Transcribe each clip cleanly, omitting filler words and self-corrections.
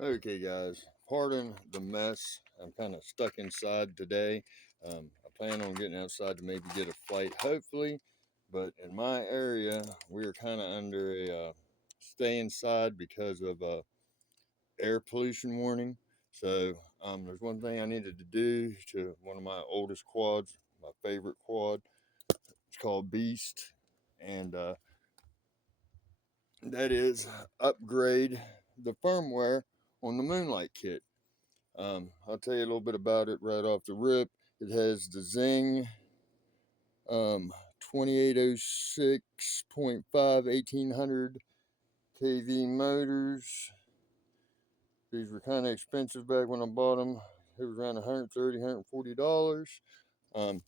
Okay, guys, pardon the mess. I'm kind of stuck inside today. I plan on getting outside to maybe get a flight, hopefully. But in my area, we are kind of under a stay inside because of air pollution warning. So there's one thing I needed to do to one of my oldest quads, my favorite quad. It's called Beast, and that is upgrade the firmware on the Moonlight kit. I'll tell you a little bit about it right off the rip. It has the Zing 2806.5 1800 kV motors. These were kind of expensive back when I bought them. It was around $130, $140. Um,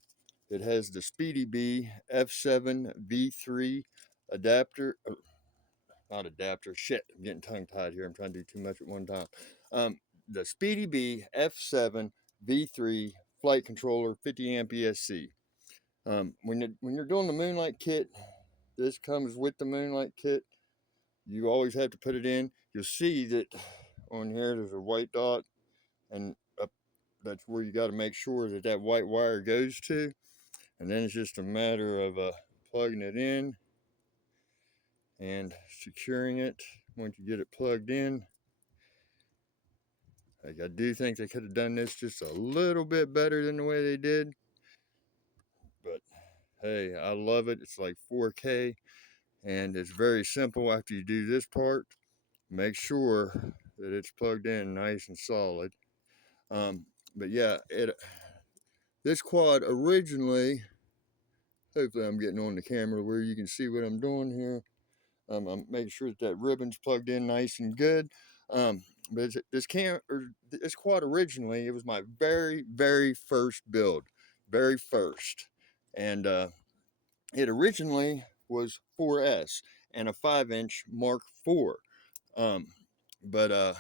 it has the Speedy B F7 V3 adapter. Not adapter. Shit, I'm getting tongue tied here. I'm trying to do too much at one time. The Speedy B F7 V3 flight controller, 50 amp ESC. When you're doing the Moonlight kit, this comes with the Moonlight kit. You always have to put it in. You'll see that on here there's a white dot, and up, that's where you got to make sure that that white wire goes to. And then it's just a matter of plugging it in and securing it once you get it plugged in. Like, I do think they could have done this just a little bit better than the way they did. But hey, I love it. It's like 4K, and it's very simple. After you do this part, make sure that it's plugged in nice and solid. But yeah, this quad originally, hopefully I'm getting on the camera where you can see what I'm doing here. I'm making sure that that ribbon's plugged in nice and good. But this quad originally, it was my very first build, very first, and it originally was 4S and a 5-inch Mark IV. But a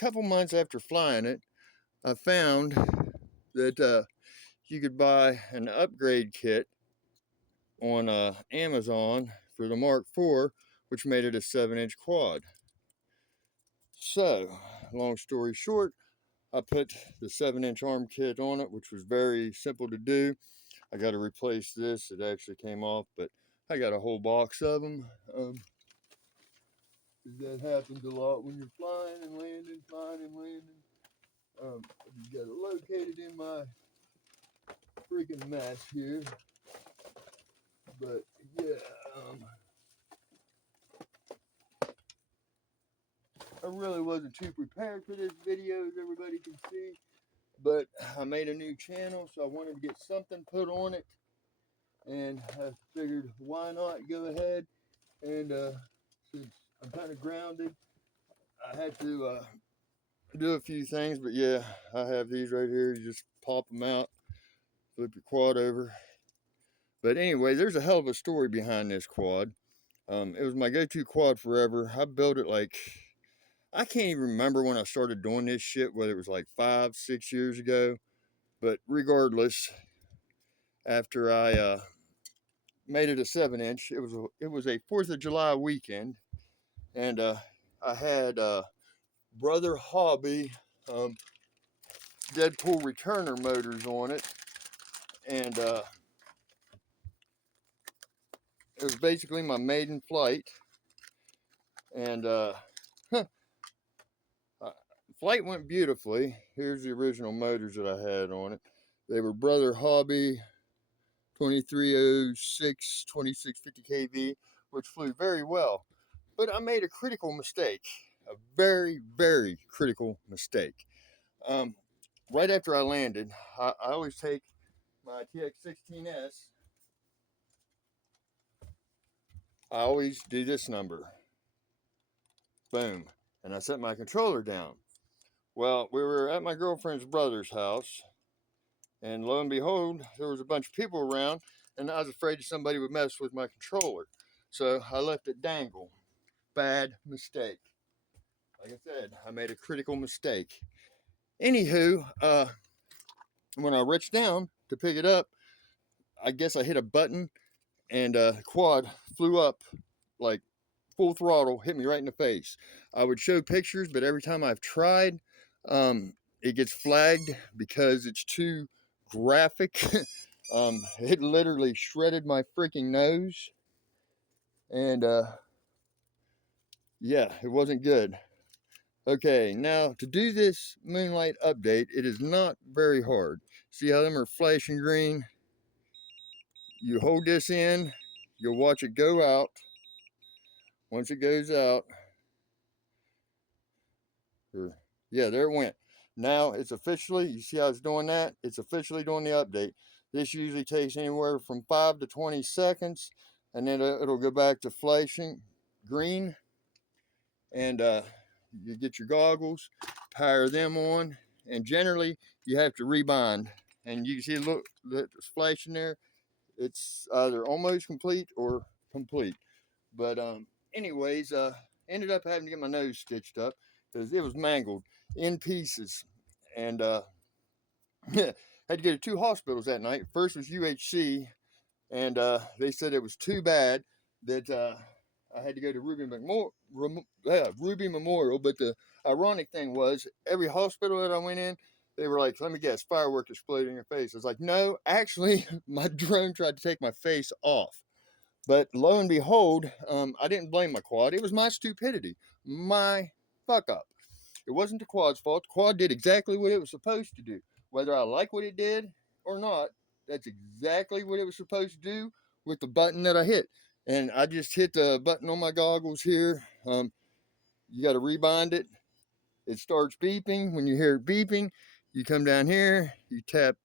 couple months after flying it, I found that you could buy an upgrade kit on Amazon for the Mark IV, which made it a 7-inch quad. So, long story short, I put the 7-inch arm kit on it, which was very simple to do. I got to replace this. It actually came off, but I got a whole box of them. That happens a lot when you're flying and landing, flying and landing. You got it located in my freaking mess here. But yeah, I really wasn't too prepared for this video, as everybody can see. But I made a new channel, so I wanted to get something put on it. And I figured, why not go ahead and since I'm kind of grounded, I had to do a few things. But yeah, I have these right here. You just pop them out, flip your quad over. But anyway, there's a hell of a story behind this quad. It was my go-to quad forever. I built it like, I can't even remember when I started doing this shit, whether it was like 5, 6 years ago. But regardless, after I made it a 7-inch, it was a 4th of July weekend, and I had Brother Hobby Deadpool returner motors on it, and it was basically my maiden flight. And flight went beautifully. Here's the original motors that I had on it. They were Brother Hobby 2306 2650 kV, which flew very well. But I made a critical mistake, a very critical mistake. Um, right after I landed, I always take my TX16S. I always do this number. Boom. And I set my controller down. Well, we were at my girlfriend's brother's house, and lo and behold, there was a bunch of people around, and I was afraid that somebody would mess with my controller. So I left it dangle. Bad mistake. Like I said, I made a critical mistake. Anywho, when I reached down to pick it up, I guess I hit a button, and quad flew up like full throttle, hit me right in the face. I would show pictures, but every time I've tried, it gets flagged because it's too graphic. It literally shredded my freaking nose, and yeah, it wasn't good. Okay, now to do this Moonlight update, it is not very hard. See how them are flashing green? You hold this in, you'll watch it go out. Once it goes out, yeah, there it went. Now it's officially, you see how it's doing that? It's officially doing the update. This usually takes anywhere from 5 to 20 seconds, and then it'll go back to flashing green. And you get your goggles, power them on, and generally you have to rebind. And you can see, look, it's flashing there. It's either almost complete or complete. But anyways, ended up having to get my nose stitched up because it was mangled in pieces, and had to go to 2 hospitals that night. First was UHC, and they said it was too bad that I had to go to Ruby Memorial. But the ironic thing was, every hospital that I went in, they were like, let me guess, firework exploded in your face. I was like, no, actually, my drone tried to take my face off. But lo and behold, I didn't blame my quad. It was my stupidity, my fuck up. It wasn't the quad's fault. The quad did exactly what it was supposed to do. Whether I like what it did or not, that's exactly what it was supposed to do with the button that I hit. And I just hit the button on my goggles here. You got to rebind it. It starts beeping. When you hear it beeping, you come down here, you tap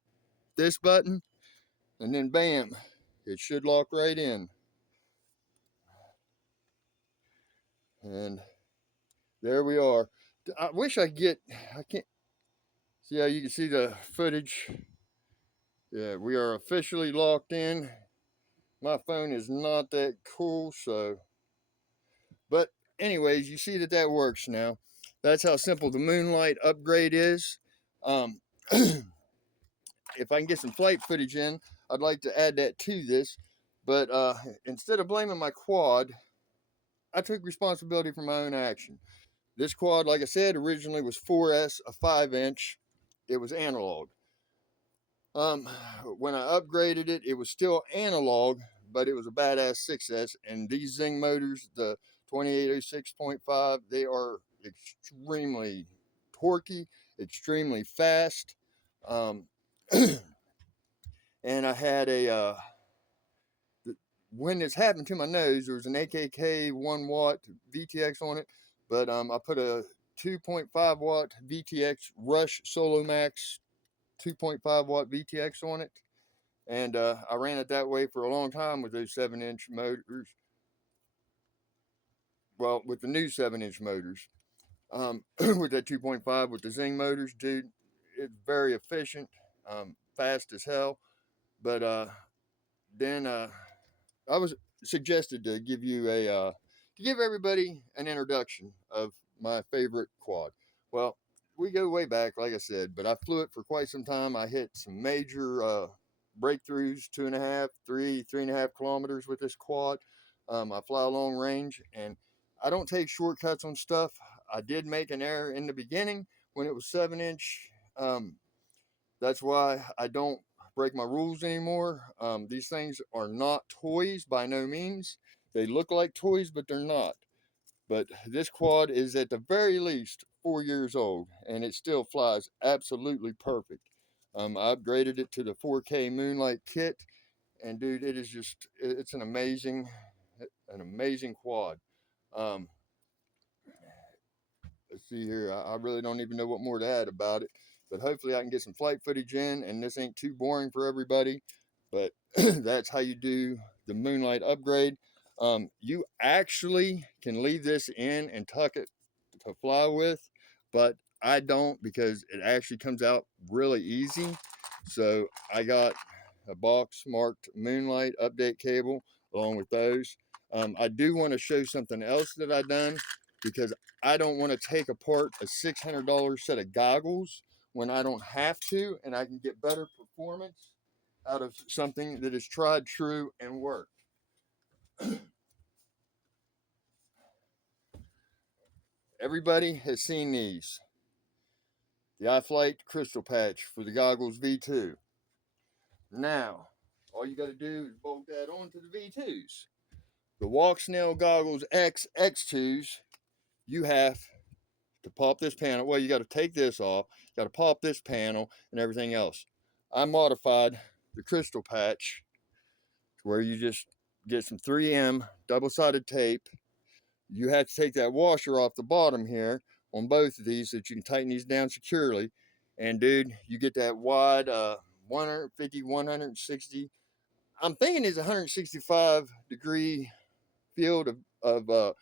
this button, and then bam, it should lock right in. And there we are. I wish I can't see how you can see the footage. Yeah, we are officially locked in. My phone is not that cool, so. But anyways, you see that works now. That's how simple the Moonlight upgrade is. If I can get some flight footage in, I'd like to add that to this. But instead of blaming my quad, I took responsibility for my own action. This quad, like I said, originally was 4S, a 5-inch. It was analog. When I upgraded it, it was still analog, but it was a badass 6S. And these Zing motors, the 2806.5, they are extremely torquey, extremely fast. And I had when this happened to my nose, there was an AKK 1 watt VTX on it, but I put a 2.5 watt VTX Rush Solo Max 2.5 watt VTX on it, and I ran it that way for a long time with those 7-inch motors. Well, with the new 7-inch motors, with that 2.5 with the Zing motors, dude, it's very efficient, fast as hell. But then I was suggested to give you to give everybody an introduction of my favorite quad. Well, we go way back, like I said, but I flew it for quite some time. I hit some major breakthroughs, 2.5, 3.5 kilometers with this quad. I fly long range, and I don't take shortcuts on stuff. I did make an error in the beginning when it was 7-inch. That's why I don't break my rules anymore. These things are not toys by no means. They look like toys, but they're not. But this quad is at the very least 4 years old, and it still flies absolutely perfect. I upgraded it to the 4K Moonlight kit, and dude, it is it's an amazing quad. Um, let's see here. I really don't even know what more to add about it, but hopefully I can get some flight footage in, and this ain't too boring for everybody. But that's how you do the Moonlight upgrade. You actually can leave this in and tuck it to fly with, but I don't, because it actually comes out really easy. So I got a box marked Moonlight update cable along with those. I do want to show something else that I've done, because I don't want to take apart a $600 set of goggles when I don't have to, and I can get better performance out of something that is tried, true, and worked. everybody has seen these. The iFlight crystal patch for the Goggles V2. Now, all you got to do is bolt that onto the V2s. The Walksnail Goggles X X2s, you have to pop this panel. Well, you got to take this off, got to pop this panel and everything else. I modified the crystal patch to where you just get some 3M double-sided tape. You have to take that washer off the bottom here on both of these so that you can tighten these down securely. And dude, you get that wide 150, 160. I'm thinking it's 165-degree field of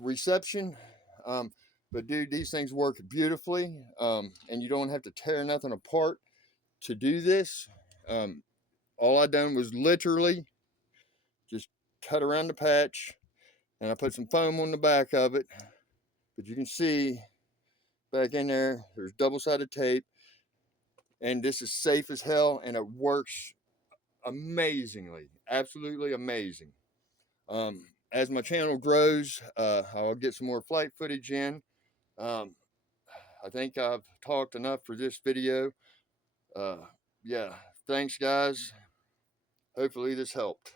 reception. But dude, these things work beautifully, and you don't have to tear nothing apart to do this. All I done was literally just cut around the patch, and I put some foam on the back of it. But you can see back in there, there's double-sided tape, and this is safe as hell, and it works amazingly, absolutely amazing. As my channel grows, I'll get some more flight footage in. I think I've talked enough for this video. Yeah, thanks guys. Hopefully this helped.